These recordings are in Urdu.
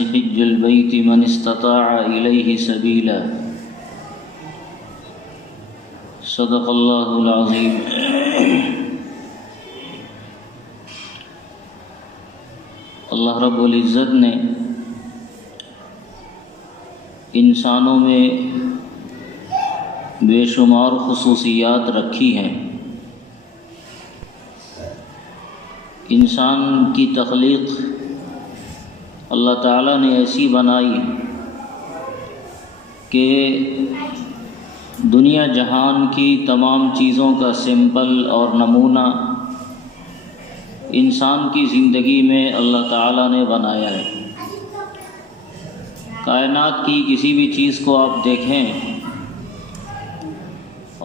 حج البيت من استطاع إليه سبيلا صدق اللہ العظیم۔ اللہ رب العزت نے انسانوں میں بے شمار خصوصیات رکھی ہیں۔ انسان کی تخلیق اللہ تعالیٰ نے ایسی بنائی کہ دنیا جہان کی تمام چیزوں کا سیمپل اور نمونہ انسان کی زندگی میں اللہ تعالیٰ نے بنایا ہے۔ کائنات کی کسی بھی چیز کو آپ دیکھیں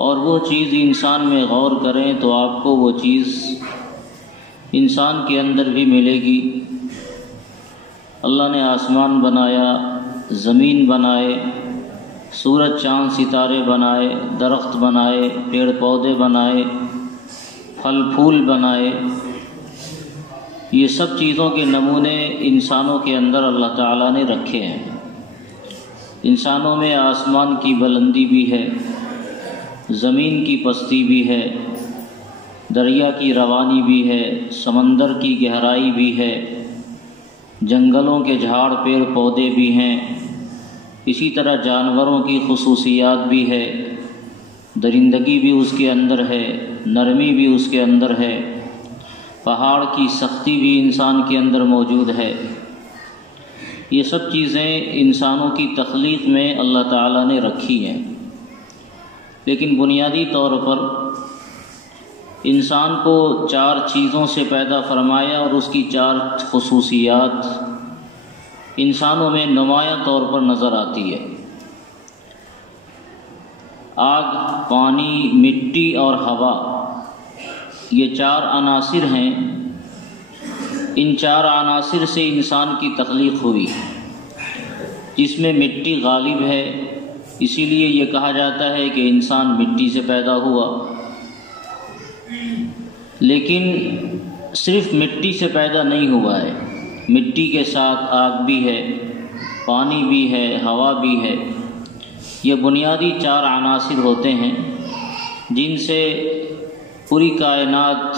اور وہ چیز انسان میں غور کریں تو آپ کو وہ چیز انسان کے اندر بھی ملے گی۔ اللہ نے آسمان بنایا، زمین بنائے، سورج چاند ستارے بنائے، درخت بنائے، پیڑ پودے بنائے، پھل پھول بنائے۔ یہ سب چیزوں کے نمونے انسانوں کے اندر اللہ تعالیٰ نے رکھے ہیں۔ انسانوں میں آسمان کی بلندی بھی ہے، زمین کی پستی بھی ہے، دریا کی روانی بھی ہے، سمندر کی گہرائی بھی ہے، جنگلوں کے جھاڑ پیڑ پودے بھی ہیں، اسی طرح جانوروں کی خصوصیات بھی ہے، درندگی بھی اس کے اندر ہے، نرمی بھی اس کے اندر ہے، پہاڑ کی سختی بھی انسان کے اندر موجود ہے۔ یہ سب چیزیں انسانوں کی تخلیق میں اللہ تعالیٰ نے رکھی ہیں، لیکن بنیادی طور پر انسان کو 4 چیزوں سے پیدا فرمایا اور اس کی 4 خصوصیات انسانوں میں نمایاں طور پر نظر آتی ہے۔ آگ، پانی، مٹی اور ہوا، یہ 4 عناصر ہیں۔ ان 4 عناصر سے انسان کی تخلیق ہوئی، جس میں مٹی غالب ہے، اسی لیے یہ کہا جاتا ہے کہ انسان مٹی سے پیدا ہوا۔ لیکن صرف مٹی سے پیدا نہیں ہوا ہے، مٹی کے ساتھ آگ بھی ہے، پانی بھی ہے، ہوا بھی ہے۔ یہ بنیادی 4 عناصر ہوتے ہیں جن سے پوری کائنات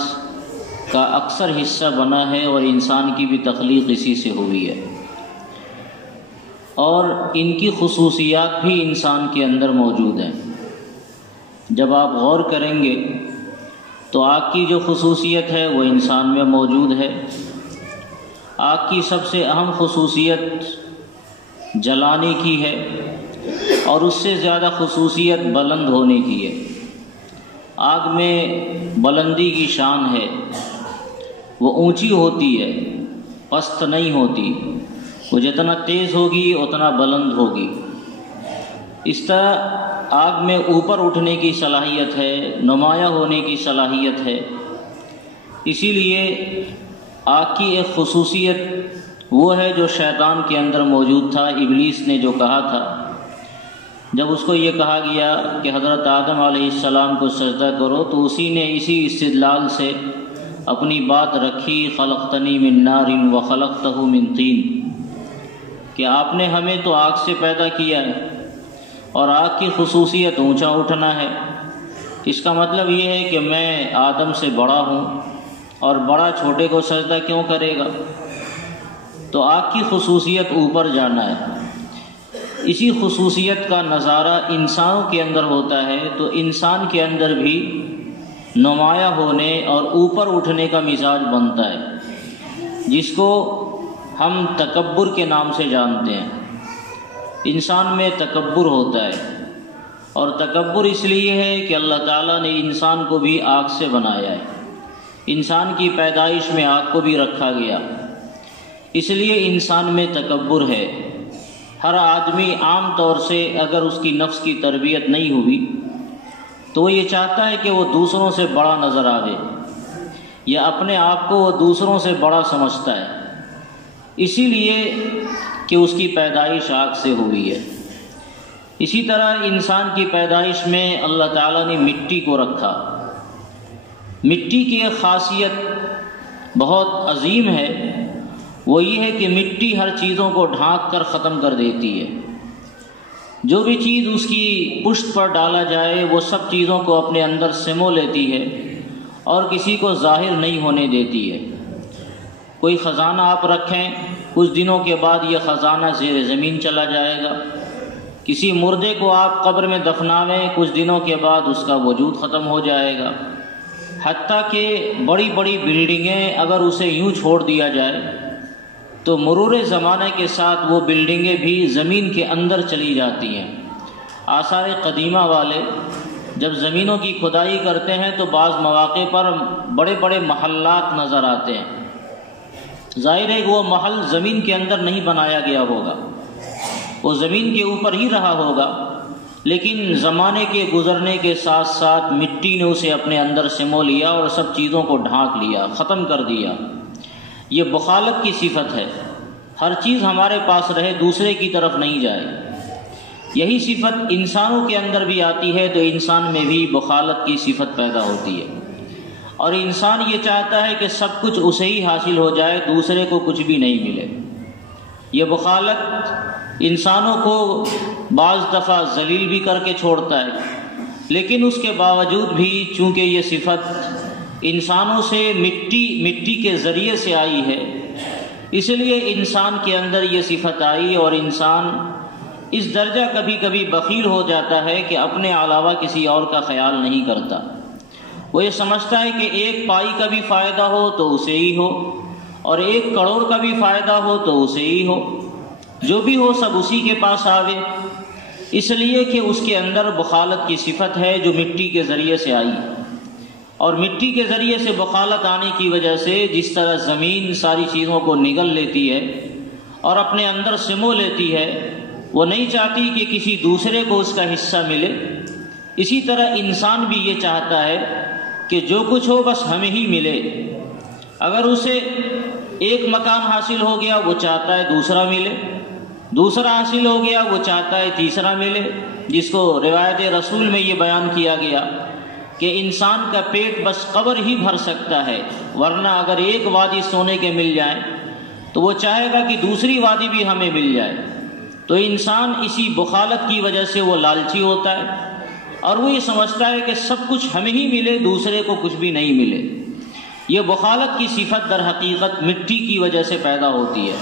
کا اکثر حصہ بنا ہے، اور انسان کی بھی تخلیق اسی سے ہوئی ہے۔ اور ان کی خصوصیات بھی انسان کے اندر موجود ہیں۔ جب آپ غور کریں گے تو آگ کی جو خصوصیت ہے وہ انسان میں موجود ہے۔ آگ کی سب سے اہم خصوصیت جلانے کی ہے، اور اس سے زیادہ خصوصیت بلند ہونے کی ہے۔ آگ میں بلندی کی شان ہے، وہ اونچی ہوتی ہے، پست نہیں ہوتی۔ وہ جتنا تیز ہوگی اتنا بلند ہوگی۔ اس طرح آگ میں اوپر اٹھنے کی صلاحیت ہے، نمایاں ہونے کی صلاحیت ہے۔ اسی لیے آگ کی ایک خصوصیت وہ ہے جو شیطان کے اندر موجود تھا۔ ابلیس نے جو کہا تھا، جب اس کو یہ کہا گیا کہ حضرت آدم علیہ السلام کو سجدہ کرو، تو اسی نے اسی استدلال سے اپنی بات رکھی، خلقتنی من نار وخلقتہ من طین، کہ آپ نے ہمیں تو آگ سے پیدا کیا ہے، اور آگ کی خصوصیت اونچا اٹھنا ہے۔ اس کا مطلب یہ ہے کہ میں آدم سے بڑا ہوں، اور بڑا چھوٹے کو سجدہ کیوں کرے گا؟ تو آگ کی خصوصیت اوپر جانا ہے۔ اسی خصوصیت کا نظارہ انسانوں کے اندر ہوتا ہے، تو انسان کے اندر بھی نمایاں ہونے اور اوپر اٹھنے کا مزاج بنتا ہے، جس کو ہم تکبر کے نام سے جانتے ہیں۔ انسان میں تکبر ہوتا ہے، اور تکبر اس لیے ہے کہ اللہ تعالیٰ نے انسان کو بھی آگ سے بنایا ہے۔ انسان کی پیدائش میں آگ کو بھی رکھا گیا، اس لیے انسان میں تکبر ہے۔ ہر آدمی عام طور سے اگر اس کی نفس کی تربیت نہیں ہوئی تو وہ یہ چاہتا ہے کہ وہ دوسروں سے بڑا نظر آئے، یا اپنے آپ کو وہ دوسروں سے بڑا سمجھتا ہے، اسی لیے کہ اس کی پیدائش آگ سے ہوئی ہے۔ اسی طرح انسان کی پیدائش میں اللہ تعالیٰ نے مٹی کو رکھا۔ مٹی کی ایک خاصیت بہت عظیم ہے، وہ یہ ہے کہ مٹی ہر چیزوں کو ڈھانک کر ختم کر دیتی ہے۔ جو بھی چیز اس کی پشت پر ڈالا جائے وہ سب چیزوں کو اپنے اندر سمو لیتی ہے اور کسی کو ظاہر نہیں ہونے دیتی ہے۔ کوئی خزانہ آپ رکھیں، کچھ دنوں کے بعد یہ خزانہ زیر زمین چلا جائے گا۔ کسی مردے کو آپ قبر میں دفناویں، کچھ دنوں کے بعد اس کا وجود ختم ہو جائے گا۔ حتیٰ کہ بڑی بڑی بلڈنگیں اگر اسے یوں چھوڑ دیا جائے تو مرور زمانے کے ساتھ وہ بلڈنگیں بھی زمین کے اندر چلی جاتی ہیں۔ آثار قدیمہ والے جب زمینوں کی کھدائی کرتے ہیں تو بعض مواقع پر بڑے بڑے محلات نظر آتے ہیں۔ ظاہر ہے کہ وہ محل زمین کے اندر نہیں بنایا گیا ہوگا، وہ زمین کے اوپر ہی رہا ہوگا، لیکن زمانے کے گزرنے کے ساتھ ساتھ مٹی نے اسے اپنے اندر سمو لیا اور سب چیزوں کو ڈھانک لیا، ختم کر دیا۔ یہ بخالت کی صفت ہے، ہر چیز ہمارے پاس رہے، دوسرے کی طرف نہیں جائے۔ یہی صفت انسانوں کے اندر بھی آتی ہے تو انسان میں بھی بخالت کی صفت پیدا ہوتی ہے، اور انسان یہ چاہتا ہے کہ سب کچھ اسے ہی حاصل ہو جائے، دوسرے کو کچھ بھی نہیں ملے۔ یہ بخالت انسانوں کو بعض دفعہ ذلیل بھی کر کے چھوڑتا ہے، لیکن اس کے باوجود بھی چونکہ یہ صفت انسانوں سے مٹی کے ذریعے سے آئی ہے، اس لیے انسان کے اندر یہ صفت آئی، اور انسان اس درجہ کبھی کبھی بخیل ہو جاتا ہے کہ اپنے علاوہ کسی اور کا خیال نہیں کرتا۔ وہ یہ سمجھتا ہے کہ 1 پائی کا بھی فائدہ ہو تو اسے ہی ہو، اور 1 کروڑ کا بھی فائدہ ہو تو اسے ہی ہو، جو بھی ہو سب اسی کے پاس آوے، اس لیے کہ اس کے اندر بخالت کی صفت ہے جو مٹی کے ذریعے سے آئی۔ اور مٹی کے ذریعے سے بخالت آنے کی وجہ سے جس طرح زمین ساری چیزوں کو نگل لیتی ہے اور اپنے اندر سمو لیتی ہے، وہ نہیں چاہتی کہ کسی دوسرے کو اس کا حصہ ملے، اسی طرح انسان بھی یہ چاہتا ہے کہ جو کچھ ہو بس ہمیں ہی ملے۔ اگر اسے 1 مکان حاصل ہو گیا وہ چاہتا ہے دوسرا ملے، دوسرا حاصل ہو گیا وہ چاہتا ہے تیسرا ملے، جس کو روایت رسول میں یہ بیان کیا گیا کہ انسان کا پیٹ بس قبر ہی بھر سکتا ہے، ورنہ اگر 1 وادی سونے کے مل جائیں تو وہ چاہے گا کہ دوسری وادی بھی ہمیں مل جائے۔ تو انسان اسی بخالت کی وجہ سے وہ لالچی ہوتا ہے، اور وہ یہ سمجھتا ہے کہ سب کچھ ہمیں ہی ملے، دوسرے کو کچھ بھی نہیں ملے۔ یہ بخالت کی صفت در حقیقت مٹی کی وجہ سے پیدا ہوتی ہے۔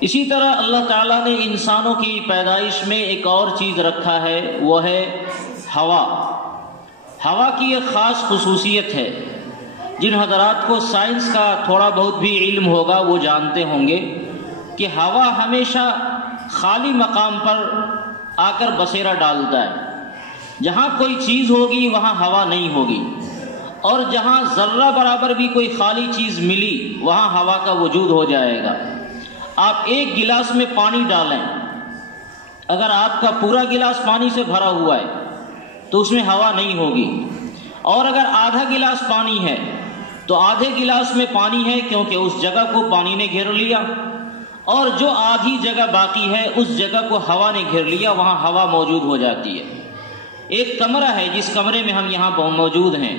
اسی طرح اللہ تعالیٰ نے انسانوں کی پیدائش میں ایک اور چیز رکھا ہے، وہ ہے ہوا۔ ہوا کی ایک خاص خصوصیت ہے، جن حضرات کو سائنس کا تھوڑا بہت بھی علم ہوگا وہ جانتے ہوں گے کہ ہوا ہمیشہ خالی مقام پر آ کر بسیرا ڈالتا ہے۔ جہاں کوئی چیز ہوگی وہاں ہوا نہیں ہوگی، اور جہاں ذرہ برابر بھی کوئی خالی چیز ملی وہاں ہوا کا وجود ہو جائے گا۔ آپ 1 گلاس میں پانی ڈالیں، اگر آپ کا پورا گلاس پانی سے بھرا ہوا ہے تو اس میں ہوا نہیں ہوگی، اور اگر آدھا گلاس پانی ہے تو آدھے گلاس میں پانی ہے، کیونکہ اس جگہ کو پانی نے گھیر لیا، اور جو آدھی جگہ باقی ہے اس جگہ کو ہوا نے گھیر لیا، وہاں ہوا موجود ہو جاتی ہے۔ ایک کمرہ ہے جس کمرے میں ہم یہاں موجود ہیں،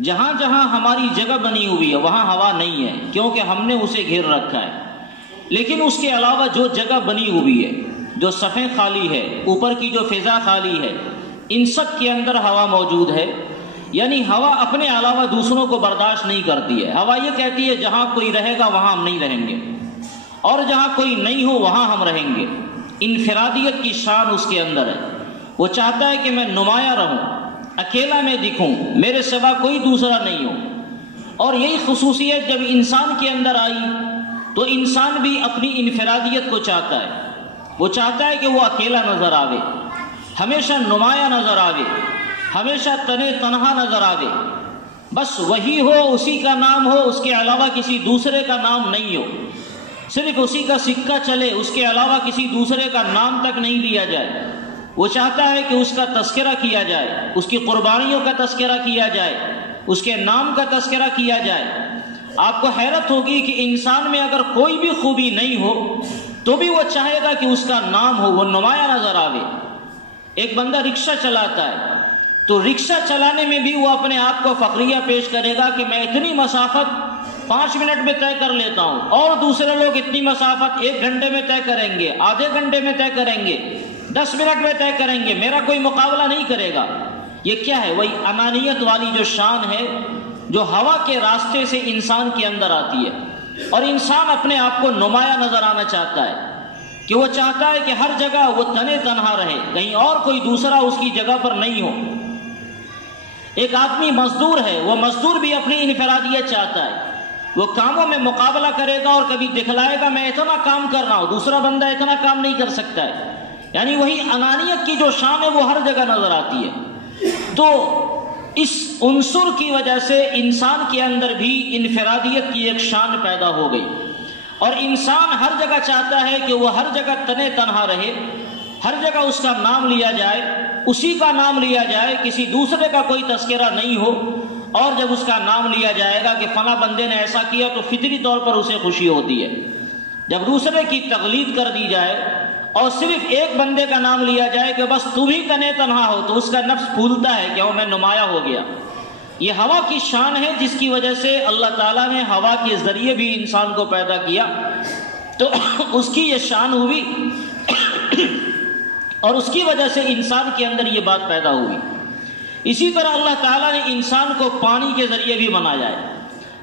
جہاں جہاں ہماری جگہ بنی ہوئی ہے وہاں ہوا نہیں ہے، کیونکہ ہم نے اسے گھیر رکھا ہے۔ لیکن اس کے علاوہ جو جگہ بنی ہوئی ہے، جو صفیں خالی ہے، اوپر کی جو فضا خالی ہے، ان سب کے اندر ہوا موجود ہے۔ یعنی ہوا اپنے علاوہ دوسروں کو برداشت نہیں کرتی ہے۔ ہوا یہ کہتی ہے جہاں کوئی رہے گا وہاں ہم نہیں رہیں گے، اور جہاں کوئی نہیں ہو وہاں ہم رہیں گے۔ انفرادیت کی شان اس کے اندر ہے، وہ چاہتا ہے کہ میں نمایاں رہوں، اکیلا میں دکھوں، میرے سوا کوئی دوسرا نہیں ہو۔ اور یہی خصوصیت جب انسان کے اندر آئی تو انسان بھی اپنی انفرادیت کو چاہتا ہے، وہ چاہتا ہے کہ وہ اکیلا نظر آوے، ہمیشہ نمایاں نظر آوے، ہمیشہ تنہا نظر آوے، بس وہی ہو، اسی کا نام ہو، اس کے علاوہ کسی دوسرے کا نام نہیں ہو، صرف اسی کا سکہ چلے، اس کے علاوہ کسی دوسرے کا نام تک نہیں لیا جائے۔ وہ چاہتا ہے کہ اس کا تذکرہ کیا جائے، اس کی قربانیوں کا تذکرہ کیا جائے، اس کے نام کا تذکرہ کیا جائے۔ آپ کو حیرت ہوگی کہ انسان میں اگر کوئی بھی خوبی نہیں ہو تو بھی وہ چاہے گا کہ اس کا نام ہو، وہ نمایاں نظر آوے۔ ایک بندہ رکشہ چلاتا ہے تو رکشہ چلانے میں بھی وہ اپنے آپ کو فخریہ پیش کرے گا کہ میں اتنی مسافت 5 منٹ میں طے کر لیتا ہوں، اور دوسرے لوگ اتنی مسافت 1 گھنٹے میں طے کریں گے، آدھے گھنٹے میں طے کریں گے، 10 منٹ میں طے کریں گے، میرا کوئی مقابلہ نہیں کرے گا. یہ کیا ہے؟ وہی انانیت والی جو شان ہے جو ہوا کے راستے سے انسان کے اندر آتی ہے. اور انسان اپنے آپ کو نمایاں نظر آنا چاہتا ہے کہ وہ چاہتا ہے کہ ہر جگہ وہ تنے تنہا رہے، کہیں اور کوئی دوسرا اس کی جگہ پر نہیں ہو. ایک آدمی مزدور ہے، وہ مزدور بھی اپنی انفرادیت چاہتا ہے، وہ کاموں میں مقابلہ کرے گا اور کبھی دکھلائے گا میں اتنا کام کر رہا ہوں، دوسرا بندہ اتنا کام نہیں کر سکتا ہے. یعنی وہی انانیت کی جو شان ہے وہ ہر جگہ نظر آتی ہے. تو اس عنصر کی وجہ سے انسان کے اندر بھی انفرادیت کی ایک شان پیدا ہو گئی، اور انسان ہر جگہ چاہتا ہے کہ وہ ہر جگہ تنے تنہا رہے، ہر جگہ اس کا نام لیا جائے، اسی کا نام لیا جائے، کسی دوسرے کا کوئی تذکرہ نہیں ہو. اور جب اس کا نام لیا جائے گا کہ فلاں بندے نے ایسا کیا تو فطری طور پر اسے خوشی ہوتی ہے. جب دوسرے کی تقلید کر دی جائے اور صرف ایک بندے کا نام لیا جائے کہ بس تم ہی تنے تنہا ہو، تو اس کا نفس پھولتا ہے کہ وہ میں نمایاں ہو گیا. یہ ہوا کی شان ہے جس کی وجہ سے اللہ تعالیٰ نے ہوا کے ذریعے بھی انسان کو پیدا کیا، تو اس کی یہ شان ہوئی اور اس کی وجہ سے انسان کے اندر یہ بات پیدا ہوئی. اسی طرح اللہ تعالیٰ نے انسان کو پانی کے ذریعے بھی بنایا ہے.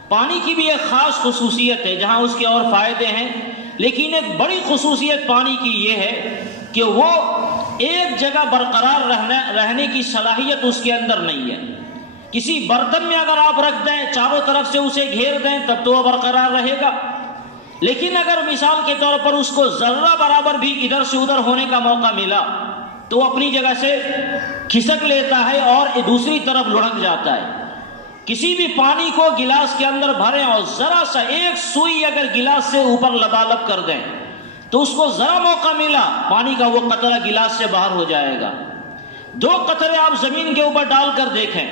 پانی کی بھی ایک خاص خصوصیت ہے، جہاں اس کے اور فائدے ہیں، لیکن ایک بڑی خصوصیت پانی کی یہ ہے کہ وہ ایک جگہ برقرار رہنے کی صلاحیت اس کے اندر نہیں ہے. کسی برتن میں اگر آپ رکھ دیں، چاروں طرف سے اسے گھیر دیں، تب تو وہ برقرار رہے گا. لیکن اگر مثال کے طور پر اس کو ذرہ برابر بھی ادھر سے ادھر ہونے کا موقع ملا تو وہ اپنی جگہ سے کھسک لیتا ہے اور دوسری طرف لڑک جاتا ہے. کسی بھی پانی کو گلاس کے اندر بھریں اور ذرا سا ایک سوئی اگر گلاس سے اوپر لبالب کر دیں تو اس کو ذرا موقع ملا، پانی کا وہ قطرہ گلاس سے باہر ہو جائے گا. 2 قطرے آپ زمین کے اوپر ڈال کر دیکھیں،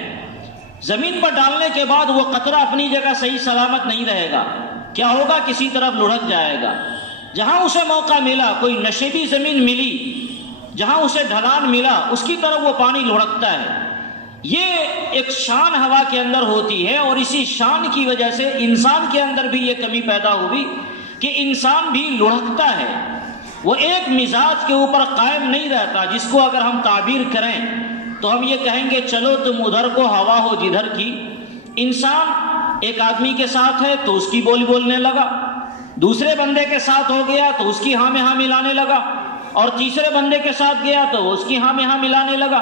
زمین پر ڈالنے کے بعد وہ قطرہ اپنی جگہ صحیح سلامت نہیں رہے گا. کیا ہوگا؟ کسی طرف لڑک جائے گا. جہاں اسے موقع ملا، کوئی نشیبی زمین ملی، جہاں اسے ڈھلان ملا، اس کی طرف وہ پانی لڑکتا ہے. یہ ایک شان ہوا کے اندر ہوتی ہے، اور اسی شان کی وجہ سے انسان کے اندر بھی یہ کمی پیدا ہوئی کہ انسان بھی لڑکتا ہے. وہ ایک مزاج کے اوپر قائم نہیں رہتا، جس کو اگر ہم تعبیر کریں تو ہم یہ کہیں گے چلو تم ادھر کو ہوا ہو جدھر کی. انسان ایک آدمی کے ساتھ ہے تو اس کی بولی بولنے لگا، دوسرے بندے کے ساتھ ہو گیا تو اس کی ہاں میں ہاں ملانے لگا، اور تیسرے بندے کے ساتھ گیا تو وہ اس کی ہاں میں ہاں ملانے لگا.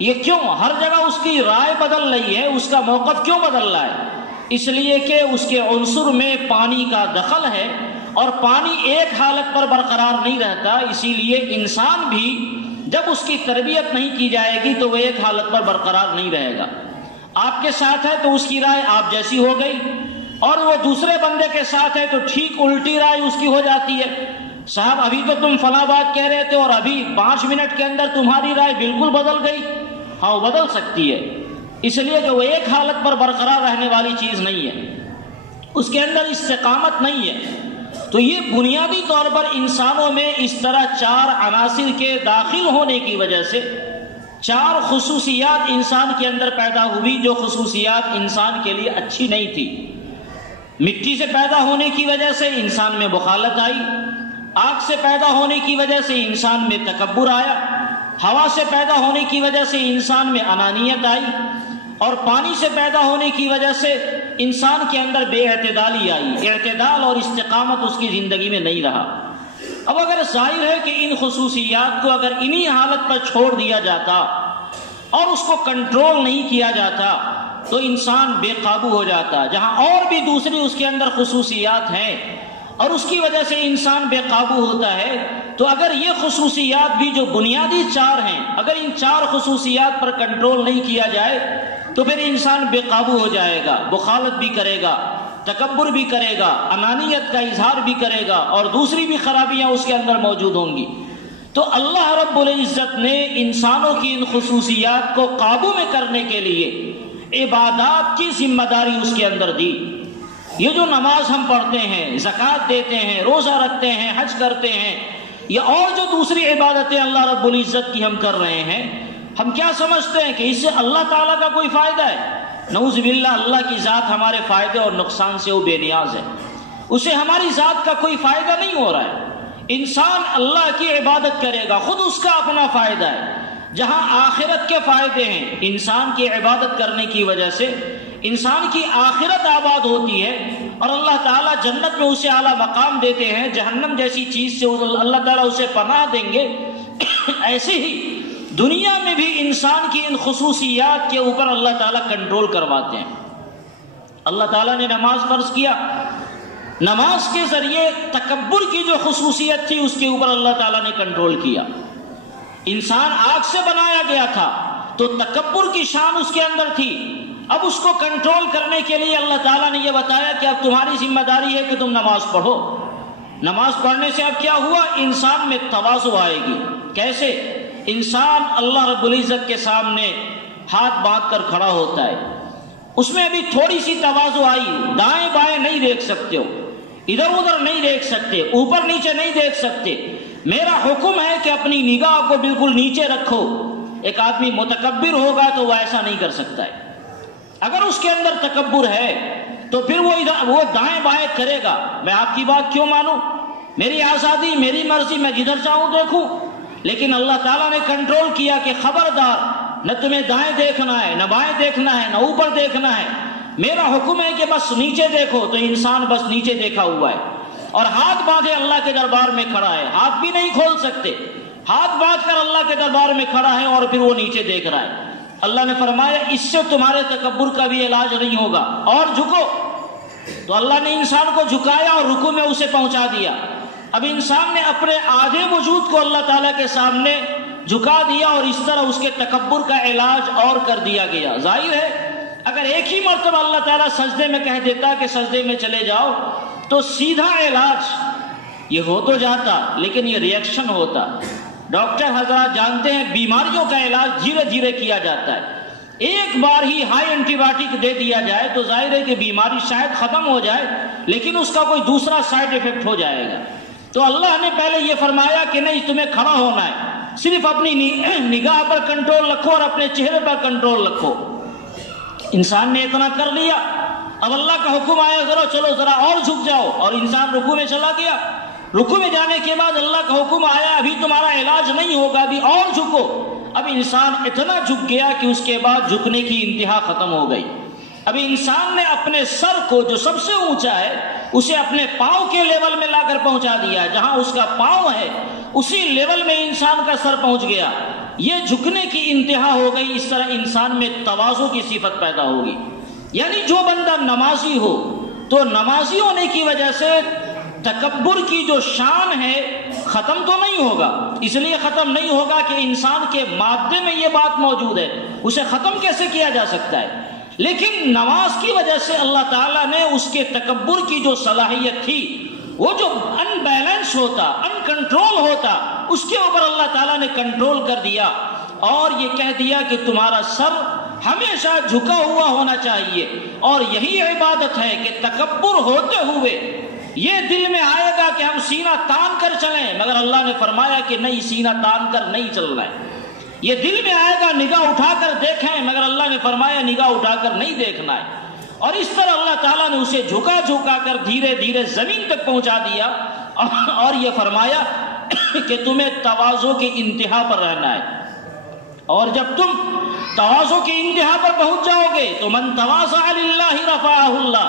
یہ کیوں؟ ہر جگہ اس کی رائے بدل رہی ہے، اس کا موقف کیوں بدل رہا ہے؟ اس لیے کہ اس کے عنصر میں پانی کا دخل ہے، اور پانی ایک حالت پر برقرار نہیں رہتا. اسی لیے انسان بھی جب اس کی تربیت نہیں کی جائے گی تو وہ ایک حالت پر برقرار نہیں رہے گا. آپ کے ساتھ ہے تو اس کی رائے آپ جیسی ہو گئی، اور وہ دوسرے بندے کے ساتھ ہے تو ٹھیک الٹی رائے اس کی ہو جاتی ہے. صاحب ابھی تو تم فلاں بات کہہ رہے تھے اور ابھی 5 منٹ کے اندر تمہاری رائے بالکل بدل گئی. ہاں، وہ بدل سکتی ہے، اس لیے کہ وہ ایک حالت پر برقرار رہنے والی چیز نہیں ہے، اس کے اندر استقامت نہیں ہے. تو یہ بنیادی طور پر انسانوں میں اس طرح 4 عناصر کے داخل ہونے کی وجہ سے 4 خصوصیات انسان کے اندر پیدا ہوئی، جو خصوصیات انسان کے لیے اچھی نہیں تھی. مٹی سے پیدا ہونے کی وجہ سے انسان میں بخالت آئی، آگ سے پیدا ہونے کی وجہ سے انسان میں تکبر آیا، ہوا سے پیدا ہونے کی وجہ سے انسان میں انانیت آئی، اور پانی سے پیدا ہونے کی وجہ سے انسان کے اندر بے اعتدالی آئی. اعتدال اور استقامت اس کی زندگی میں نہیں رہا. اب اگر ظاہر ہے کہ ان خصوصیات کو اگر انہی حالت پر چھوڑ دیا جاتا اور اس کو کنٹرول نہیں کیا جاتا تو انسان بے قابو ہو جاتا. جہاں اور بھی دوسری اس کے اندر خصوصیات ہیں اور اس کی وجہ سے انسان بے قابو ہوتا ہے، تو اگر یہ خصوصیات بھی جو بنیادی 4 ہیں، اگر ان 4 خصوصیات پر کنٹرول نہیں کیا جائے تو پھر انسان بے قابو ہو جائے گا، بخالت بھی کرے گا، تکبر بھی کرے گا، انانیت کا اظہار بھی کرے گا، اور دوسری بھی خرابیاں اس کے اندر موجود ہوں گی. تو اللہ رب العزت نے انسانوں کی ان خصوصیات کو قابو میں کرنے کے لیے عبادات کی ذمہ داری اس کے اندر دی. یہ جو نماز ہم پڑھتے ہیں، زکوٰۃ دیتے ہیں، روزہ رکھتے ہیں، حج کرتے ہیں، یا اور جو دوسری عبادتیں اللہ رب العزت کی ہم کر رہے ہیں، ہم کیا سمجھتے ہیں کہ اس سے اللہ تعالیٰ کا کوئی فائدہ ہے؟ نعوذ باللہ اللہ کی ذات ہمارے فائدے اور نقصان سے وہ بے نیاز ہے، اسے ہماری ذات کا کوئی فائدہ نہیں ہو رہا ہے۔ انسان اللہ کی عبادت کرے گا، خود اس کا اپنا فائدہ ہے۔ جہاں آخرت کے فائدے ہیں، انسان کی عبادت کرنے کی وجہ سے انسان کی آخرت آباد ہوتی ہے اور اللہ تعالیٰ جنت میں اسے اعلیٰ مقام دیتے ہیں، جہنم جیسی چیز سے اللہ تعالیٰ اسے پناہ دیں گے۔ ایسے ہی دنیا میں بھی انسان کی ان خصوصیات کے اوپر اللہ تعالیٰ کنٹرول کرواتے ہیں۔ اللہ تعالیٰ نے نماز فرض کیا، نماز کے ذریعے تکبر کی جو خصوصیت تھی اس کے اوپر اللہ تعالیٰ نے کنٹرول کیا۔ انسان آگ سے بنایا گیا تھا تو تکبر کی شان اس کے اندر تھی، اب اس کو کنٹرول کرنے کے لیے اللہ تعالیٰ نے یہ بتایا کہ اب تمہاری ذمہ داری ہے کہ تم نماز پڑھو۔ نماز پڑھنے سے اب کیا ہوا؟ انسان میں تواضع آئے گی۔ کیسے؟ انسان اللہ رب العزت کے سامنے ہاتھ باندھ کر کھڑا ہوتا ہے، اس میں ابھی تھوڑی سی تواضع آئی، دائیں بائیں نہیں دیکھ سکتے ہو، ادھر ادھر نہیں دیکھ سکتے، اوپر نیچے نہیں دیکھ سکتے، میرا حکم ہے کہ اپنی نگاہ کو بالکل نیچے رکھو۔ ایک آدمی متکبر ہوگا تو وہ ایسا نہیں کر سکتا ہے۔ اگر اس کے اندر تکبر ہے تو پھر وہ دائیں بائیں کرے گا، میں آپ کی بات کیوں مانوں، میری آزادی میری مرضی، میں جدھر چاہوں دیکھوں۔ لیکن اللہ تعالیٰ نے کنٹرول کیا کہ خبردار، نہ تمہیں دائیں دیکھنا ہے، نہ بائیں دیکھنا ہے، نہ اوپر دیکھنا ہے، میرا حکم ہے کہ بس نیچے دیکھو۔ تو انسان بس نیچے دیکھا ہوا ہے اور ہاتھ باندھے اللہ کے دربار میں کھڑا ہے، ہاتھ بھی نہیں کھول سکتے، ہاتھ باندھ کر اللہ کے دربار میں کھڑا ہے اور پھر وہ نیچے دیکھ رہا ہے۔ اللہ نے فرمایا اس سے تمہارے تکبر کا بھی علاج نہیں ہوگا، اور جھکو۔ تو اللہ نے انسان کو جھکایا اور رکوع میں اسے پہنچا دیا۔ اب انسان نے اپنے آدھے وجود کو اللہ تعالیٰ کے سامنے جھکا دیا اور اس طرح اس کے تکبر کا علاج اور کر دیا گیا۔ ظاہر ہے اگر ایک ہی مرتبہ اللہ تعالیٰ سجدے میں کہہ دیتا کہ سجدے میں چلے جاؤ تو سیدھا علاج یہ ہو تو جاتا، لیکن یہ ریئیکشن ہوتا۔ ڈاکٹر حضرات جانتے ہیں بیماریوں کا علاج دھیرے دھیرے کیا جاتا ہے۔ ایک بار ہی ہائی اینٹی بائیوٹک دے دیا جائے تو ظاہر ہے کہ بیماری شاید ختم ہو جائے، لیکن اس کا کوئی دوسرا سائیڈ ایفیکٹ ہو جائے گا۔ تو اللہ نے پہلے یہ فرمایا کہ نہیں، تمہیں کھڑا ہونا ہے، صرف اپنی نگاہ پر کنٹرول رکھو اور اپنے چہرے پر کنٹرول رکھو۔ انسان نے اتنا کر لیا، اب اللہ کا حکم آیا چلو ذرا اور جھک جاؤ، اور انسان رکوع میں چلا گیا۔ رکوع میں جانے کے بعد اللہ کا حکم آیا ابھی تمہارا علاج نہیں ہوگا، ابھی اور جھکو۔ اب انسان اتنا جھک گیا کہ اس کے بعد جھکنے کی انتہا ختم ہو گئی۔ اب انسان نے اپنے سر کو جو سب سے اونچا ہے اسے اپنے پاؤں کے لیول میں لا کر پہنچا دیا، جہاں اس کا پاؤں ہے اسی لیول میں انسان کا سر پہنچ گیا۔ یہ جھکنے کی انتہا ہو گئی۔ اس طرح انسان میں تواضع کی صفت پیدا ہوگی۔ یعنی جو بندہ نمازی ہو تو نمازی ہونے کی وجہ سے تکبر کی جو شان ہے ختم تو نہیں ہوگا۔ اس لیے ختم نہیں ہوگا کہ انسان کے مادے میں یہ بات موجود ہے، اسے ختم کیسے کیا جا سکتا ہے؟ لیکن نماز کی وجہ سے اللہ تعالیٰ نے اس کے تکبر کی جو صلاحیت تھی، وہ جو ان بیلنس ہوتا، ان کنٹرول ہوتا، اس کے اوپر اللہ تعالیٰ نے کنٹرول کر دیا اور یہ کہہ دیا کہ تمہارا سر ہمیشہ جھکا ہوا ہونا چاہیے۔ اور یہی عبادت ہے کہ تکبر ہوتے ہوئے یہ دل میں آئے گا کہ ہم سینہ تان کر چلیں، مگر اللہ نے فرمایا کہ نہیں، سینہ تان کر نہیں چلنا ہے۔ یہ دل میں آئے گا نگاہ اٹھا کر دیکھیں، مگر اللہ نے فرمایا نگاہ اٹھا کر نہیں دیکھنا ہے۔ اور اس طرح اللہ تعالیٰ نے اسے جھکا جھکا کر دھیرے دھیرے زمین تک پہنچا دیا اور یہ فرمایا کہ تمہیں تواضع کی انتہا پر رہنا ہے۔ اور جب تم تواضع کی انتہا پر پہنچ جاؤ گے تو من تواضع للہ رفعہ اللہ،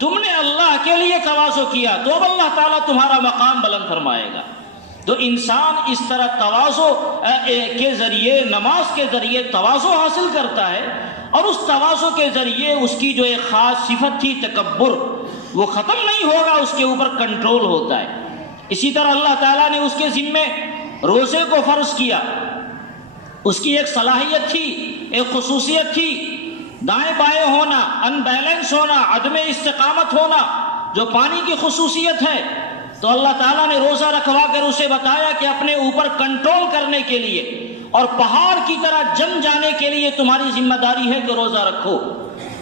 تم نے اللہ کے لیے تواضع کیا تو اب اللہ تعالیٰ تمہارا مقام بلند فرمائے گا۔ تو انسان اس طرح تواضع کے ذریعے، نماز کے ذریعے تواضع حاصل کرتا ہے، اور اس تواضع کے ذریعے اس کی جو ایک خاص صفت تھی تکبر، وہ ختم نہیں ہوگا، اس کے اوپر کنٹرول ہوتا ہے۔ اسی طرح اللہ تعالیٰ نے اس کے ذمے روزے کو فرض کیا، اس کی ایک صلاحیت تھی، ایک خصوصیت تھی، دائیں بائیں ہونا، ان بیلنس ہونا، عدم استقامت ہونا، جو پانی کی خصوصیت ہے۔ تو اللہ تعالیٰ نے روزہ رکھوا کر اسے بتایا کہ اپنے اوپر کنٹرول کرنے کے لیے اور پہاڑ کی طرح جم جانے کے لیے تمہاری ذمہ داری ہے کہ روزہ رکھو۔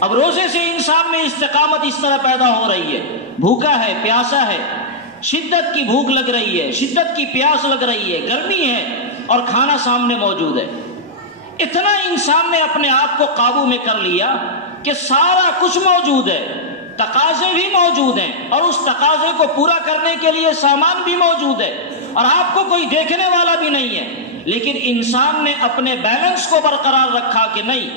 اب روزے سے انسان میں استقامت اس طرح پیدا ہو رہی ہے، بھوکا ہے، پیاسا ہے، شدت کی بھوک لگ رہی ہے، شدت کی پیاس لگ رہی ہے، گرمی ہے اور کھانا سامنے موجود ہے۔ اتنا انسان نے اپنے آپ کو قابو میں کر لیا کہ سارا کچھ موجود ہے، تقاضے بھی موجود ہیں، اور اس تقاضے کو پورا کرنے کے لیے سامان بھی موجود ہے، اور آپ کو کوئی دیکھنے والا بھی نہیں ہے، لیکن انسان نے اپنے بیلنس کو برقرار رکھا کہ نہیں،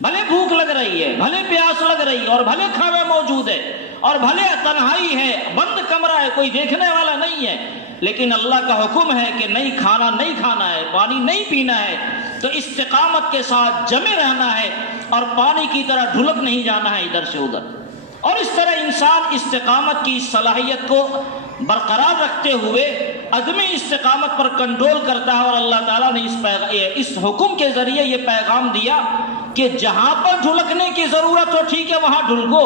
بھلے بھوک لگ رہی ہے، بھلے پیاس لگ رہی ہے، اور بھلے کھانا موجود ہے، اور بھلے تنہائی ہے، بند کمرہ ہے، کوئی دیکھنے والا نہیں ہے، لیکن اللہ کا حکم ہے کہ نہیں کھانا نہیں کھانا ہے، پانی نہیں پینا ہے، تو استقامت کے ساتھ جمے رہنا ہے اور پانی کی طرح ڈھلک نہیں جانا ہے ادھر سے ادھر۔ اور اس طرح انسان استقامت کی صلاحیت کو برقرار رکھتے ہوئے عدم استقامت پر کنٹرول کرتا ہے، اور اللہ تعالیٰ نے اس حکم کے ذریعے یہ پیغام دیا کہ جہاں پر ڈھلکنے کی ضرورت ہو ٹھیک ہے وہاں ڈھلکو،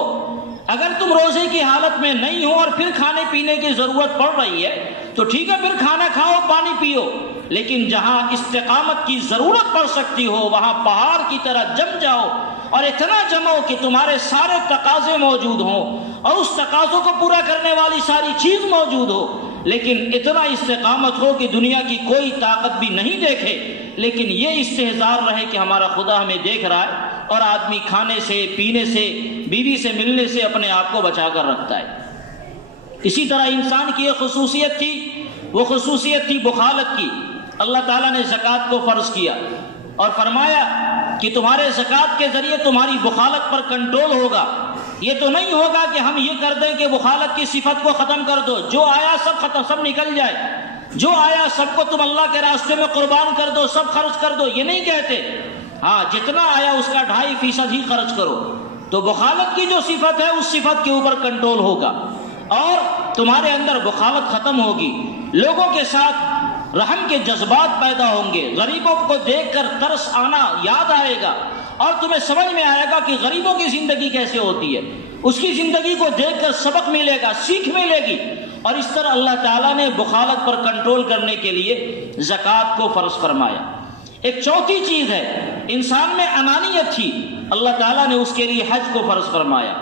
اگر تم روزے کی حالت میں نہیں ہو اور پھر کھانے پینے کی ضرورت پڑ رہی ہے تو ٹھیک ہے پھر کھانا کھاؤ پانی پیو، لیکن جہاں استقامت کی ضرورت پڑ سکتی ہو وہاں پہاڑ کی طرح جم جاؤ، اور اتنا جمو کہ تمہارے سارے تقاضے موجود ہوں اور اس تقاضوں کو پورا کرنے والی ساری چیز موجود ہو، لیکن اتنا استقامت ہو کہ دنیا کی کوئی طاقت بھی نہیں دیکھے، لیکن یہ استحضار رہے کہ ہمارا خدا ہمیں دیکھ رہا ہے، اور آدمی کھانے سے پینے سے بیوی سے ملنے سے اپنے آپ کو بچا کر رکھتا ہے۔ اسی طرح انسان کی ایک خصوصیت تھی، وہ خصوصیت تھی بخالت کی۔ اللہ تعالیٰ نے زکوٰۃ کو فرض کیا اور فرمایا کہ تمہارے زکوٰۃ کے ذریعے تمہاری بخالت پر کنٹرول ہوگا۔ یہ تو نہیں ہوگا کہ ہم یہ کر دیں کہ بخالت کی صفت کو ختم کر دو، جو آیا سب ختم، سب نکل جائے، جو آیا سب کو تم اللہ کے راستے میں قربان کر دو، سب خرچ کر دو، یہ نہیں کہتے۔ ہاں جتنا آیا اس کا 2.5% ہی خرچ کرو، تو بخالت کی جو صفت ہے اس صفت کے اوپر کنٹرول ہوگا، اور تمہارے اندر بخالت ختم ہوگی، لوگوں کے ساتھ رحم کے جذبات پیدا ہوں گے، غریبوں کو دیکھ کر ترس آنا یاد آئے گا، اور تمہیں سمجھ میں آئے گا کہ غریبوں کی زندگی کیسے ہوتی ہے، اس کی زندگی کو دیکھ کر سبق ملے گا، سیکھ ملے گی۔ اور اس طرح اللہ تعالیٰ نے بخالت پر کنٹرول کرنے کے لیے زکوٰۃ کو فرض فرمایا۔ ایک چوتھی چیز ہے، انسان میں انانیت تھی، اللہ تعالیٰ نے اس کے لیے حج کو فرض فرمایا۔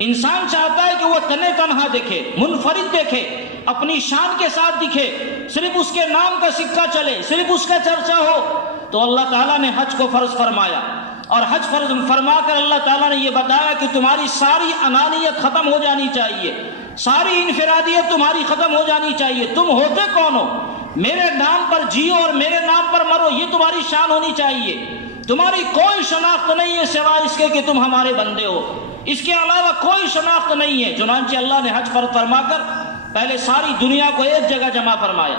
انسان چاہتا ہے کہ وہ تنے تنہا دکھے، منفرد دیکھے، اپنی شان کے ساتھ دکھے، صرف اس کے نام کا سکہ چلے، صرف اس کا چرچا ہو، تو اللہ تعالیٰ نے حج کو فرض فرمایا، اور حج فرض فرما کر اللہ تعالیٰ نے یہ بتایا کہ تمہاری ساری انانیت ختم ہو جانی چاہیے، ساری انفرادیت تمہاری ختم ہو جانی چاہیے۔ تم ہوتے کون ہو؟ میرے نام پر جیو اور میرے نام پر مرو، یہ تمہاری شان ہونی چاہیے۔ تمہاری کوئی شناخت نہیں ہے سوائے اس کے کہ تم ہمارے بندے ہو، اس کے علاوہ کوئی شناخت نہیں ہے۔ چنانچہ اللہ نے حج فرض فرما کر پہلے ساری دنیا کو ایک جگہ جمع فرمایا،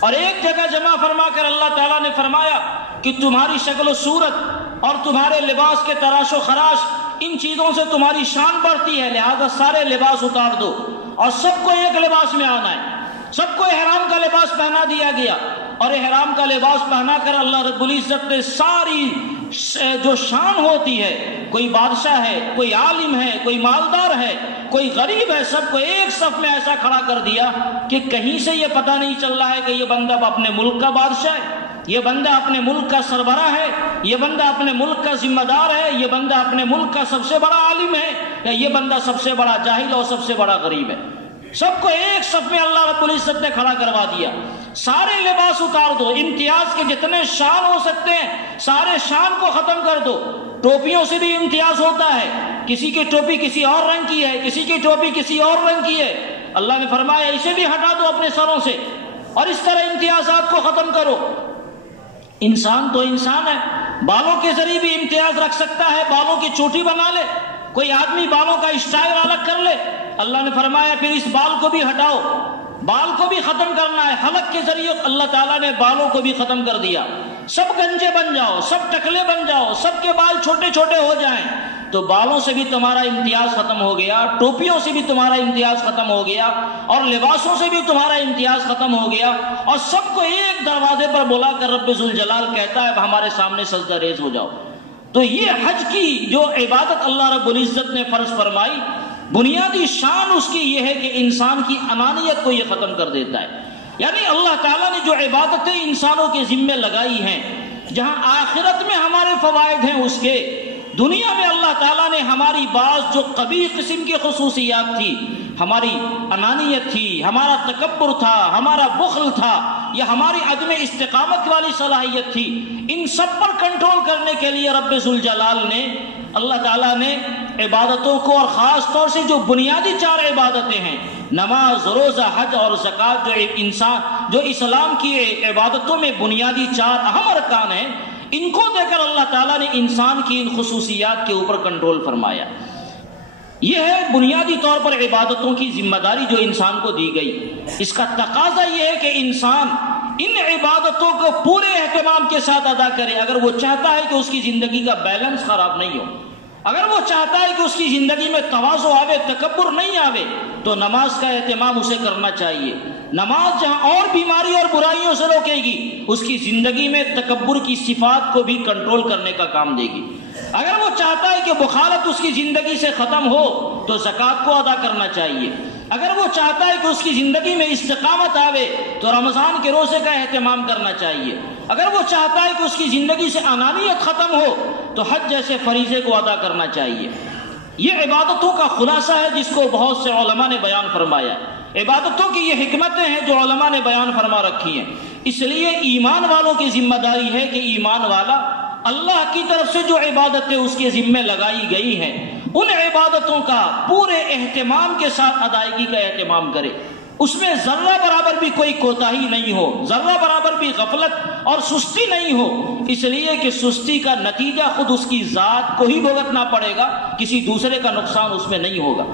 اور ایک جگہ جمع فرما کر اللہ تعالیٰ نے فرمایا کہ تمہاری شکل و صورت اور تمہارے لباس کے تراش و خراش، ان چیزوں سے تمہاری شان بڑھتی ہے، لہذا سارے لباس اتار دو اور سب کو ایک لباس میں آنا ہے۔ سب کو احرام کا لباس پہنا دیا گیا، اور احرام کا لباس پہنا کر اللہ رب العزت نے ساری جو شان ہوتی ہے، کوئی بادشاہ ہے، کوئی عالم ہے، کوئی مالدار ہے، کوئی غریب ہے، سب کو ایک صف میں ایسا کھڑا کر دیا کہ کہیں سے یہ پتہ نہیں چل رہا ہے کہ یہ بندہ اپنے ملک کا بادشاہ ہے، یہ بندہ اپنے ملک کا سربراہ ہے، یہ بندہ اپنے ملک کا ذمہ دار ہے، یہ بندہ اپنے ملک کا سب سے بڑا عالم ہے، یا یہ بندہ سب سے بڑا جاہل اور سب سے بڑا غریب ہے۔ سب کو ایک صف میں اللہ رب العزت نے کھڑا کروا دیا۔ سارے لباس اتار دو، امتیاز کے جتنے شان ہو سکتے ہیں سارے شان کو ختم کر دو۔ ٹوپیوں سے بھی امتیاز ہوتا ہے، کسی کی ٹوپی کسی اور رنگ کی ہے، کسی کی ٹوپی کسی اور رنگ کی ہے، اللہ نے فرمایا اسے بھی ہٹا دو اپنے سروں سے، اور اس طرح امتیازات کو ختم کرو۔ انسان تو انسان ہے، بالوں کے ذریعے بھی امتیاز رکھ سکتا ہے، بالوں کی چوٹی بنا لے، کوئی آدمی بالوں کا اسٹائل الگ کر لے، اللہ نے فرمایا پھر اس بال کو بھی ہٹاؤ، بال کو بھی ختم کرنا ہے۔ حلق کے ذریعے اللہ تعالیٰ نے بالوں کو بھی ختم کر دیا۔ سب گنجے بن جاؤ، سب ٹکلے بن جاؤ، سب کے بال چھوٹے چھوٹے ہو جائیں، تو بالوں سے بھی تمہارا امتیاز ختم ہو گیا، ٹوپیوں سے بھی تمہارا امتیاز ختم ہو گیا، اور لباسوں سے بھی تمہارا امتیاز ختم ہو گیا، اور سب کو ایک دروازے پر بلا کر رب ذوالجلال کہتا ہے ہمارے سامنے سجدہ ریز ہو جاؤ۔ تو یہ حج کی جو عبادت اللہ رب العزت نے فرض فرمائی، بنیادی شان اس کی یہ ہے کہ انسان کی انانیت کو یہ ختم کر دیتا ہے۔ یعنی اللہ تعالیٰ نے جو عبادتیں انسانوں کے ذمے لگائی ہیں، جہاں آخرت میں ہمارے فوائد ہیں اس کے، دنیا میں اللہ تعالیٰ نے ہماری بعض جو قبیح قسم کی خصوصیات تھی، ہماری انانیت تھی، ہمارا تکبر تھا، ہمارا بخل تھا، یا ہماری عدم استقامت والی صلاحیت تھی، ان سب پر کنٹرول کرنے کے لیے رب ذوالجلال نے، اللہ تعالیٰ نے عبادتوں کو، اور خاص طور سے جو بنیادی 4 عبادتیں ہیں، نماز، روزہ، حج اور زکوٰۃ، جو اسلام کی عبادتوں میں بنیادی 4 اہم ارکان ہیں، ان کو دے کر اللہ تعالیٰ نے انسان کی ان خصوصیات کے اوپر کنٹرول فرمایا۔ یہ ہے بنیادی طور پر عبادتوں کی ذمہ داری جو انسان کو دی گئی۔ اس کا تقاضا یہ ہے کہ انسان ان عبادتوں کو پورے اہتمام کے ساتھ ادا کرے۔ اگر وہ چاہتا ہے کہ اس کی زندگی کا بیلنس خراب نہیں ہو، اگر وہ چاہتا ہے کہ اس کی زندگی میں تواضع آوے، تکبر نہیں آوے، تو نماز کا اہتمام اسے کرنا چاہیے۔ نماز جہاں اور بیماری اور برائیوں سے روکے گی، اس کی زندگی میں تکبر کی صفات کو بھی کنٹرول کرنے کا کام دے گی۔ اگر وہ چاہتا ہے کہ بخالت اس کی زندگی سے ختم ہو، تو زکوٰۃ کو ادا کرنا چاہیے۔ اگر وہ چاہتا ہے کہ اس کی زندگی میں استقامت آوے، تو رمضان کے روزے کا اہتمام کرنا چاہیے۔ اگر وہ چاہتا ہے کہ اس کی زندگی سے انانیت ختم ہو، تو حج جیسے فریضے کو ادا کرنا چاہیے۔ یہ عبادتوں کا خلاصہ ہے جس کو بہت سے علماء نے بیان فرمایا ہے۔ عبادتوں کی یہ حکمتیں ہیں جو علماء نے بیان فرما رکھی ہیں۔ اس لیے ایمان والوں کی ذمہ داری ہے کہ ایمان والا اللہ کی طرف سے جو عبادتیں اس کے ذمے لگائی گئی ہیں، ان عبادتوں کا پورے اہتمام کے ساتھ ادائیگی کا اہتمام کرے۔ اس میں ذرہ برابر بھی کوئی کوتاہی نہیں ہو، ذرہ برابر بھی غفلت اور سستی نہیں ہو، اس لیے کہ سستی کا نتیجہ خود اس کی ذات کو ہی بھگتنا پڑے گا، کسی دوسرے کا نقصان اس میں نہیں ہوگا۔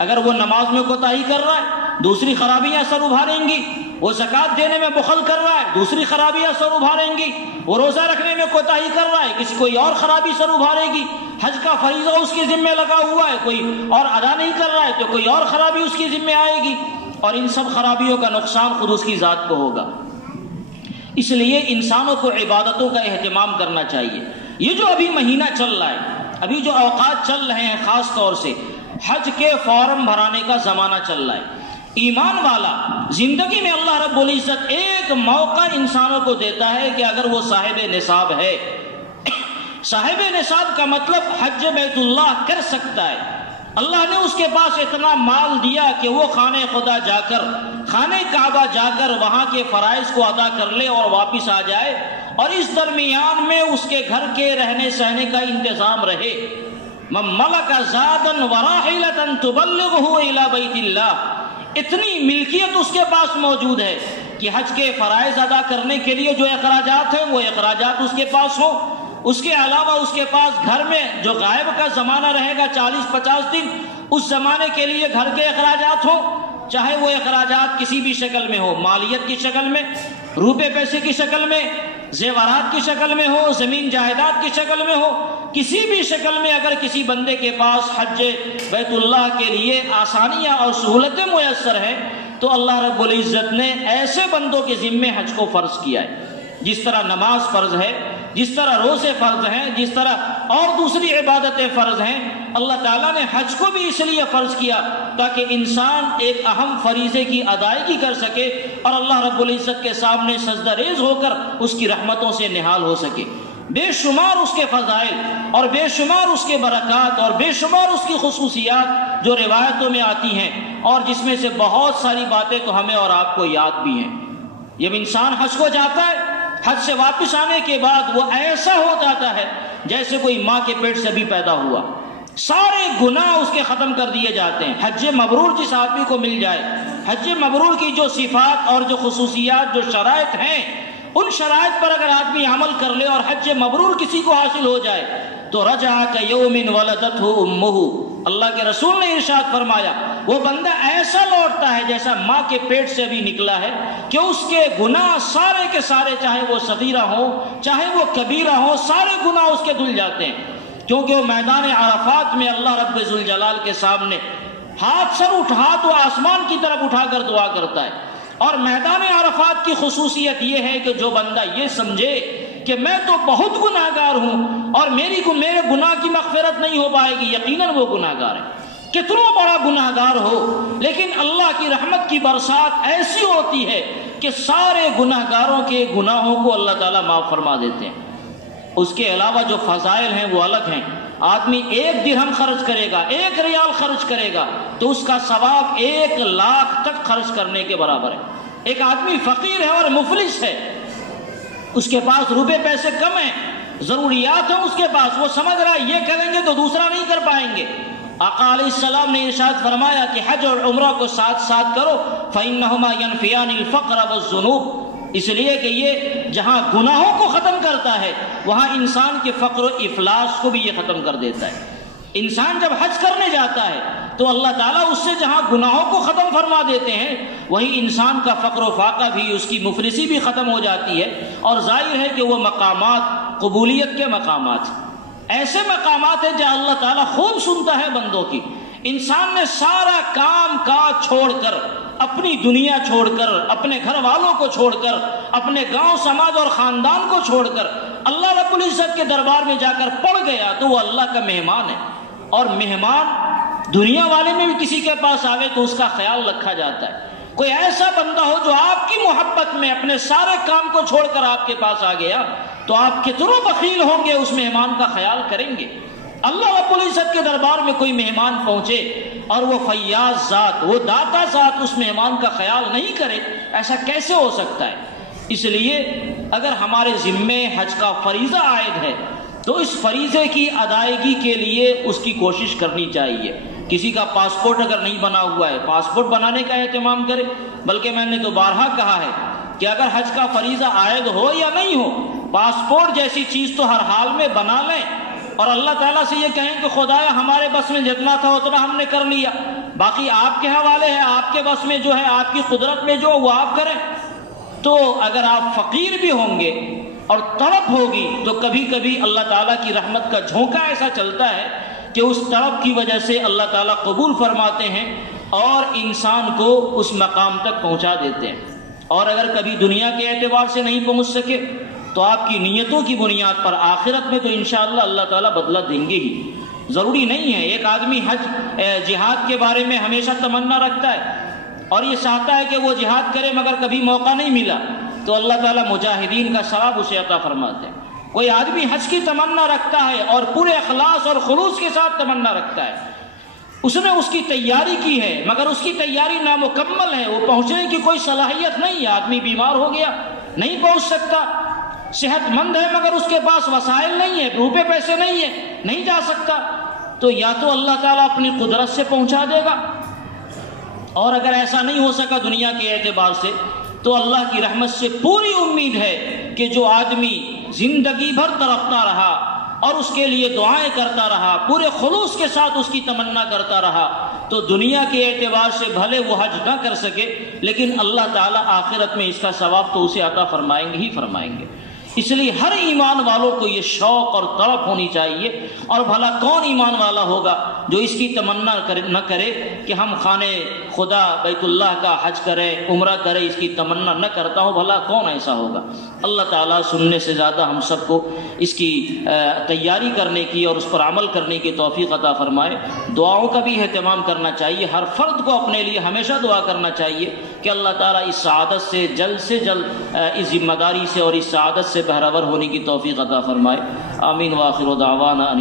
اگر وہ نماز میں کوتاہی کر رہا ہے، دوسری خرابیاں سر ابھاریں گی۔ وہ زکوٰۃ دینے میں بخل کر رہا ہے، دوسری خرابیاں سر ابھاریں گی۔ وہ روزہ رکھنے میں کوتاہی کر رہا ہے، کوئی اور خرابی سر ابھارے گی۔ حج کا فریضہ اس کے ذمہ لگا ہوا ہے، کوئی اور ادا نہیں کر رہا ہے تو کوئی اور خرابی اس کے ذمہ آئے گی، اور ان سب خرابیوں کا نقصان خود اس کی ذات کو ہوگا۔ اس لیے انسانوں کو عبادتوں کا اہتمام کرنا چاہیے۔ یہ جو ابھی مہینہ چل رہا ہے، ابھی جو اوقات چل رہے ہیں، خاص طور سے حج کے فارم بھرانے کا زمانہ چل رہا ہے۔ ایمان والا زندگی میں اللہ رب العزت ایک موقع انسانوں کو دیتا ہے کہ اگر وہ صاحب نصاب ہے، صاحب نصاب کا مطلب حج بیت اللہ کر سکتا ہے، اللہ نے اس کے پاس اتنا مال دیا کہ وہ خانہ خدا جا کر، خانہ کعبہ جا کر وہاں کے فرائض کو ادا کر لے اور واپس آ جائے، اور اس درمیان میں اس کے گھر کے رہنے سہنے کا انتظام رہے۔ من ملک زادا وراحلۃ تبلغہ الی بیت اللہ، اتنی ملکیت اس کے پاس موجود ہے کہ حج کے فرائض ادا کرنے کے لیے جو اخراجات ہیں وہ اخراجات اس کے پاس ہوں۔ اس کے علاوہ اس کے پاس گھر میں جو غائب کا زمانہ رہے گا 40-50 دن، اس زمانے کے لیے گھر کے اخراجات ہوں، چاہے وہ اخراجات کسی بھی شکل میں ہو، مالیت کی شکل میں، روپے پیسے کی شکل میں، زیورات کی شکل میں ہو، زمین جائیداد کی شکل میں ہو، کسی بھی شکل میں اگر کسی بندے کے پاس حج بیت اللہ کے لیے آسانیاں اور سہولتیں میسر ہیں، تو اللہ رب العزت نے ایسے بندوں کے ذمے حج کو فرض کیا ہے۔ جس طرح نماز فرض ہے، جس طرح روزے فرض ہیں، جس طرح اور دوسری عبادتیں فرض ہیں، اللہ تعالیٰ نے حج کو بھی اس لیے فرض کیا تاکہ انسان ایک اہم فریضے کی ادائیگی کر سکے اور اللہ رب العزت کے سامنے سجدہ ریز ہو کر اس کی رحمتوں سے نہال ہو سکے۔ بے شمار اس کے فضائل اور بے شمار اس کے برکات اور بے شمار اس کی خصوصیات جو روایتوں میں آتی ہیں، اور جس میں سے بہت ساری باتیں تو ہمیں اور آپ کو یاد بھی ہیں۔ جب انسان حج کو جاتا ہے، حج سے واپس آنے کے بعد وہ ایسا ہو جاتا ہے جیسے کوئی ماں کے پیٹ سے بھی پیدا ہوا، سارے گناہ اس کے ختم کر دیے جاتے ہیں۔ حج مبرور جس آدمی کو مل جائے، حج مبرور کی جو صفات اور جو خصوصیات، جو شرائط ہیں، ان شرائط پر اگر آدمی عمل کر لے اور حج مبرور کسی کو حاصل ہو جائے تو رجع کیوم ولدتہ امہ، اللہ کے رسول نے ارشاد فرمایا وہ بندہ ایسا لوٹتا ہے جیسا ماں کے پیٹ سے بھی نکلا ہے، کہ اس کے گناہ سارے کے سارے، چاہے وہ صغیرہ ہوں چاہے وہ کبیرہ ہوں، سارے گناہ اس کے دھل جاتے ہیں، کیونکہ وہ میدان عرفات میں اللہ رب ذوالجلال کے سامنے ہاتھ سر اٹھا تو آسمان کی طرف اٹھا کر دعا کرتا ہے۔ اور میدان عرفات کی خصوصیت یہ ہے کہ جو بندہ یہ سمجھے کہ میں تو بہت گناہ گار ہوں اور میرے گناہ کی مغفرت نہیں ہو پائے گی، یقیناً وہ گناہ گار ہے، کتنا بڑا گناہ گار ہو، لیکن اللہ کی رحمت کی برسات ایسی ہوتی ہے کہ سارے گناہ گاروں کے گناہوں کو اللہ تعالیٰ معاف فرما دیتے ہیں۔ اس کے علاوہ جو فضائل ہیں وہ الگ ہیں۔ آدمی 1 درہم خرچ کرے گا، 1 ریال خرچ کرے گا تو اس کا ثواب 1 لاکھ تک خرچ کرنے کے برابر ہے۔ ایک آدمی فقیر ہے اور مفلس ہے، اس کے پاس روپے پیسے کم ہیں، ضروریات ہیں اس کے پاس، وہ سمجھ رہا ہے یہ کریں گے تو دوسرا نہیں کر پائیں گے۔ آقا علیہ السلام نے ارشاد فرمایا کہ حج اور عمرہ کو ساتھ ساتھ کرو، فَإِنَّهُمَا يَنْفِيَانِ الْفَقْرَ وَالذُّنُوبَ، اس لیے کہ یہ جہاں گناہوں کو ختم کرتا ہے وہاں انسان کے فقر و افلاس کو بھی یہ ختم کر دیتا ہے۔ انسان جب حج کرنے جاتا ہے تو اللہ تعالیٰ اس سے جہاں گناہوں کو ختم فرما دیتے ہیں وہی انسان کا فقر و فاقہ بھی، اس کی مفلسی بھی ختم ہو جاتی ہے، اور ظاہر ہے کہ وہ مقامات قبولیت کے مقامات، ایسے مقامات ہیں جہاں اللہ تعالیٰ خوب سنتا ہے بندوں کی۔ انسان نے سارا کام کاج چھوڑ کر، اپنی دنیا چھوڑ کر، اپنے گھر والوں کو چھوڑ کر، اپنے گاؤں سماج اور خاندان کو چھوڑ کر اللہ رب العزت کے دربار میں جا کر پڑ گیا تو وہ اللہ کا مہمان ہے، اور مہمان دنیا والے میں بھی کسی کے پاس آوے تو اس کا خیال رکھا جاتا ہے۔ کوئی ایسا بندہ ہو جو آپ کی محبت میں اپنے سارے کام کو چھوڑ کر آپ کے پاس آ گیا تو آپ کتنے بخیل ہوں گے، اس مہمان کا خیال کریں گے۔ اللہ رب العزت کے دربار میں کوئی مہمان پہنچے اور وہ فیاض ذات، وہ داتا ذات اس مہمان کا خیال نہیں کرے، ایسا کیسے ہو سکتا ہے؟ اس لیے اگر ہمارے ذمے حج کا فریضہ عائد ہے تو اس فریضے کی ادائیگی کے لیے اس کی کوشش کرنی چاہیے۔ کسی کا پاسپورٹ اگر نہیں بنا ہوا ہے، پاسپورٹ بنانے کا اہتمام کرے، بلکہ میں نے تو بارہا کہا ہے کہ اگر حج کا فریضہ عائد ہو یا نہیں ہو، پاسپورٹ جیسی چیز تو ہر حال میں بنا لیں، اور اللہ تعالیٰ سے یہ کہیں کہ خدایا ہمارے بس میں جتنا تھا اتنا ہم نے کر لیا، باقی آپ کے حوالے ہے، آپ کے بس میں جو ہے، آپ کی قدرت میں جو وہ آپ کریں۔ تو اگر آپ فقیر بھی ہوں گے اور طلب ہوگی تو کبھی کبھی اللہ تعالیٰ کی رحمت کا جھونکا ایسا چلتا ہے کہ اس طلب کی وجہ سے اللہ تعالیٰ قبول فرماتے ہیں اور انسان کو اس مقام تک پہنچا دیتے ہیں۔ اور اگر کبھی دنیا کے اعتبار سے نہیں پہنچ سکے تو آپ کی نیتوں کی بنیاد پر آخرت میں تو انشاءاللہ اللہ تعالیٰ بدلہ دیں گے ہی۔ ضروری نہیں ہے ایک آدمی جہاد کے بارے میں ہمیشہ تمنا رکھتا ہے اور یہ چاہتا ہے کہ وہ جہاد کرے مگر کبھی موقع نہیں ملا تو اللہ تعالیٰ مجاہدین کا ثواب اسے عطا فرماتے ہیں۔ کوئی آدمی حج کی تمنا رکھتا ہے اور پورے اخلاص اور خلوص کے ساتھ تمنا رکھتا ہے، اس نے اس کی تیاری کی ہے مگر اس کی تیاری نامکمل ہے، وہ پہنچنے کی کوئی صلاحیت نہیں ہے، آدمی بیمار ہو گیا نہیں پہنچ سکتا، صحت مند ہے مگر اس کے پاس وسائل نہیں ہے، روپے پیسے نہیں ہے، نہیں جا سکتا، تو یا تو اللہ تعالیٰ اپنی قدرت سے پہنچا دے گا، اور اگر ایسا نہیں ہو سکا دنیا کے اعتبار سے تو اللہ کی رحمت سے پوری امید ہے کہ جو آدمی زندگی بھر تڑپتا رہا اور اس کے لیے دعائیں کرتا رہا، پورے خلوص کے ساتھ اس کی تمنا کرتا رہا، تو دنیا کے اعتبار سے بھلے وہ حج نہ کر سکے لیکن اللہ تعالیٰ آخرت میں اس کا ثواب تو اسے عطا فرمائیں گے ہی فرمائیں گے۔ اس لیے ہر ایمان والوں کو یہ شوق اور طلب ہونی چاہیے، اور بھلا کون ایمان والا ہوگا جو اس کی تمنا نہ کرے کہ ہم خانہ خدا بیت اللہ کا حج کریں، عمرہ کریں، اس کی تمنا نہ کرتا ہو، بھلا کون ایسا ہوگا؟ اللہ تعالیٰ سننے سے زیادہ ہم سب کو اس کی تیاری کرنے کی اور اس پر عمل کرنے کی توفیق عطا فرمائے۔ دعاؤں کا بھی اہتمام کرنا چاہیے، ہر فرد کو اپنے لیے ہمیشہ دعا کرنا چاہیے کہ اللہ تعالیٰ اس سعادت سے جلد اس ذمہ داری سے اور اس سعادت سے بہرور ہونے کی توفیق عطا فرمائے۔ آمین۔ وآخر دعوانا